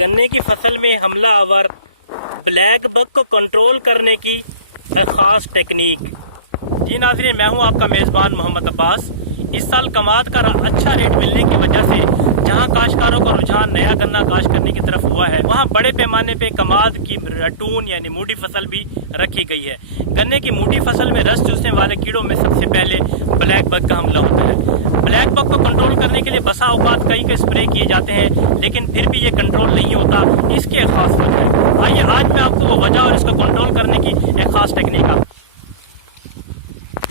गन्ने की फसल में हमला आवर ब्लैक बग को कंट्रोल करने की खास टेक्निक। जी नाज़रीन, मैं हूं आपका मेज़बान मोहम्मद अब्बास। इस साल कमाद का अच्छा रेट मिलने की वजह से जहां काश्तकारों का रुझान नया गन्ना काश्त करने की तरफ हुआ है, वहां बड़े पैमाने पे कमाद की रटून यानी मूडी फसल भी रखी गई है। गन्ने की मूडी फसल में रस चूसने वाले कीड़ों में सबसे पहले ब्लैक बग का हमला होता है। ब्लैक बग को कंट्रोल करने के लिए बसा औकात कई स्प्रे किए जाते हैं, लेकिन फिर भी ये कंट्रोल नहीं होता। इसकी एक खास वजह है। आइए आज मैं आपको वो वजह और इसको कंट्रोल करने की एक खास टेक्निक।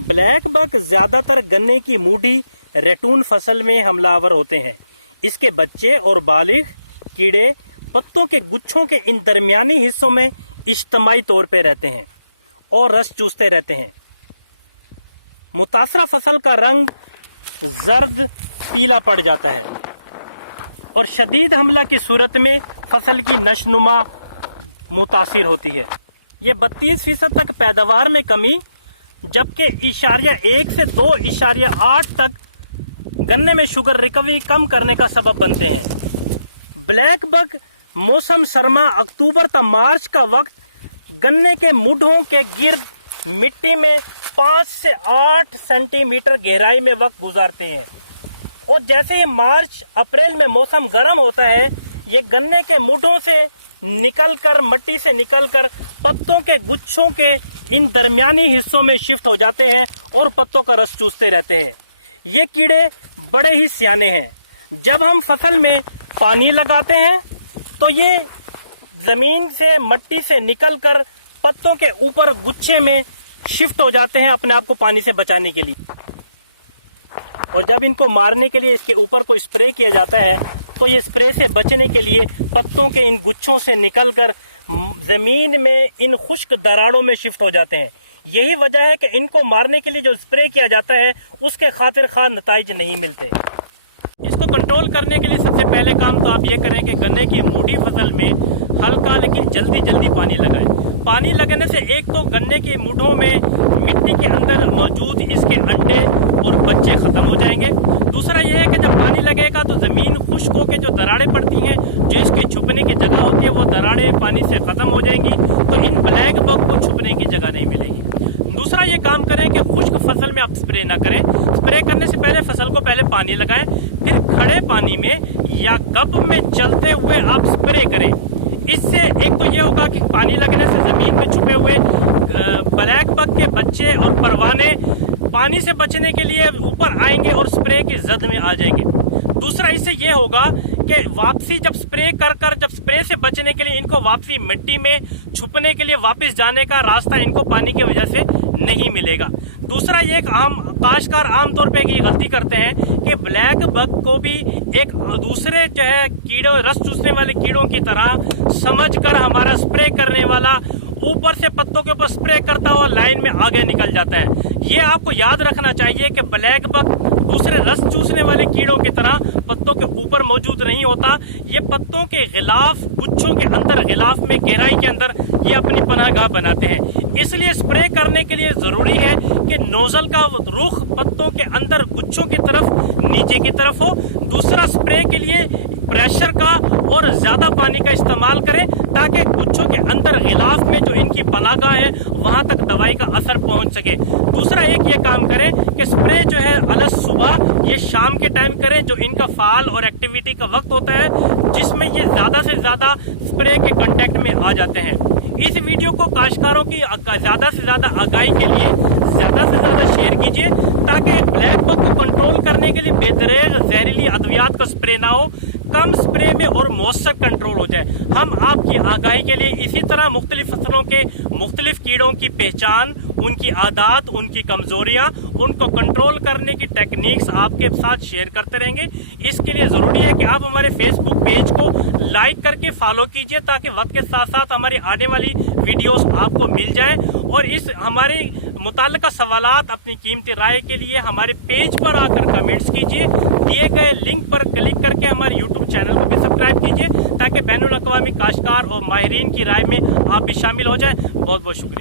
ब्लैक बग ज्यादातर गन्ने की मूडी रेटून फसल में हमलावर होते हैं। इसके बच्चे और बालिग कीड़े पत्तों के गुच्छों के इन दरमियानी हिस्सों में इज्तिमाई तौर पे रहते हैं और रस चूसते रहते हैं। मुतासरा फसल का रंग जर्द पीला पड़ जाता है और शदीद हमला की सूरत में फसल की नशनुमा मुतासिर होती है। ये 32% तक पैदावार में कमी, जबकि 1.1 से 2.8 तक गन्ने में शुगर रिकवरी कम करने का सबब बनते हैं। ब्लैक बग मौसम सरमा अक्टूबर तक मार्च का वक्त गन्ने के मुढ़ों के गिर्द मिट्टी में 5 से 8 सेंटीमीटर गहराई में वक्त गुजारते हैं और जैसे ही मार्च अप्रैल में मौसम गर्म होता है, ये गन्ने के मुढ़ों से निकलकर मट्टी से निकलकर पत्तों के गुच्छों के इन दरमियानी हिस्सों में शिफ्ट हो जाते हैं और पत्तों का रस चूसते रहते हैं। ये कीड़े बड़े ही सियाने हैं। जब हम फसल में पानी लगाते हैं तो ये जमीन से मट्टी से निकलकर पत्तों के ऊपर गुच्छे में शिफ्ट हो जाते हैं अपने आप को पानी से बचाने के लिए। और जब इनको मारने के लिए इसके ऊपर को स्प्रे किया जाता है तो ये स्प्रे से बचने के लिए पत्तों के इन गुच्छों से निकलकर जमीन में इन खुश्क दरारों में शिफ्ट हो जाते हैं। यही वजह है कि इनको मारने के लिए जो स्प्रे किया जाता है उसके खातिर खा नताइज नहीं मिलते। इसको कंट्रोल करने के लिए सबसे पहले काम तो आप ये करें कि गन्ने की मूडी फसल में हल्का लेकिन जल्दी जल्दी पानी लगाएं। पानी लगाने से एक तो गन्ने की मुढ़ों में मिट्टी के अंदर मौजूद इसके अंडे और बच्चे खत्म हो जाएंगे। दूसरा यह है कि जब पानी लगेगा तो जमीन खुश्क होकर जो दरारें पड़ती हैं, जो इसकी छुपने की जगह होती है, वो दरारें पानी से खत्म हो जाएंगी, तो इन ब्लैक बग को छुपने की जगह नहीं मिलेगी। दूसरा ये काम करें कि खुश्क फसल में आप स्प्रे ना करें। स्प्रे करने से पहले फसल को पहले पानी लगाएं, फिर खड़े पानी में या गब में चलते हुए आप स्प्रे करें। इससे एक तो ये होगा कि पानी लगने से जमीन में छुपे हुए ब्लैक बग के बच्चे और परवाने पानी से बचने के लिए ऊपर आएंगे और स्प्रे की जद में आ जाएंगे। दूसरा इससे ये होगा कि वापसी जब स्प्रे से बचने के लिए इनको वापसी मिट्टी में छुपने के लिए वापस जाने का रास्ता इनको पानी की वजह से नहीं मिलेगा। दूसरा ये काश्तकार आमतौर पे ये गलती करते हैं कि ब्लैक बग को भी एक दूसरे जो है कीड़ों रस चूसने वाले कीड़ों की तरह समझकर हमारा स्प्रे करने वाला ऊपर से पत्तों के ऊपर स्प्रे करता हुआ लाइन में आगे निकल जाता है। ये आपको याद रखना चाहिए कि ब्लैक बग दूसरे रस चूसने वाले कीड़ों की तरह पत्तों के ऊपर मौजूद नहीं होता। ये पत्तों के गिलाफ, गुच्छों के अंदर गिलाफ में गहराई के अंदर ये अपनी पनाहगाह बनाते हैं। इसलिए स्प्रे करने के लिए जरूरी है कि नोजल का रुख पत्तों के अंदर गुच्छों की तरफ नीचे की तरफ हो। दूसरा स्प्रे के लिए प्रेशर का और ज्यादा पानी का इस्तेमाल करें ताकि गुच्छों के अंदर गिलाफ में जो इनकी पनाहगाह है वहां तक दवाई का असर पहुंच सके। दूसरा एक ये काम करें कि स्प्रे जो है अलग सुबह ये शाम के टाइम करें, जो इनका फाल और एक्टिविटी का वक्त होता है, जिसमें ये ज्यादा से ज्यादा स्प्रे के कांटेक्ट में आ जाते हैं। इस वीडियो को काश्तकारों की ज्यादा से ज्यादा आगाही के लिए ज्यादा से ज्यादा शेयर कीजिए ताकि ब्लैक बग को कंट्रोल करने के लिए बेदरेग जहरीली अद्वियात का स्प्रे ना हो, कम स्प्रे में और मौसर कंट्रोल हो जाए। हम आपकी आगाही के लिए इसी तरह मुख्तलिफ फसलों के मुख्तलिफ कीड़ों की पहचान, उनकी आदत, उनकी कमजोरियां, उनको कंट्रोल करने की टेक्निक्स आपके साथ शेयर करते रहेंगे। इसके लिए जरूरी है कि आप हमारे फेसबुक पेज को लाइक करके फॉलो कीजिए ताकि वक्त के साथ साथ हमारी आने वाली वीडियोस आपको मिल जाए। और इस हमारे मुताल्लिका सवालात अपनी कीमती राय के लिए हमारे पेज पर आकर कमेंट्स कीजिए। दिए गए लिंक पर क्लिक करके हमारे यूट्यूब चैनल को भी सब्सक्राइब कीजिए ताकि बैनुल अक़वामी काश्तकार और माहिरीन की राय में आप भी शामिल हो जाए। बहुत बहुत शुक्रिया।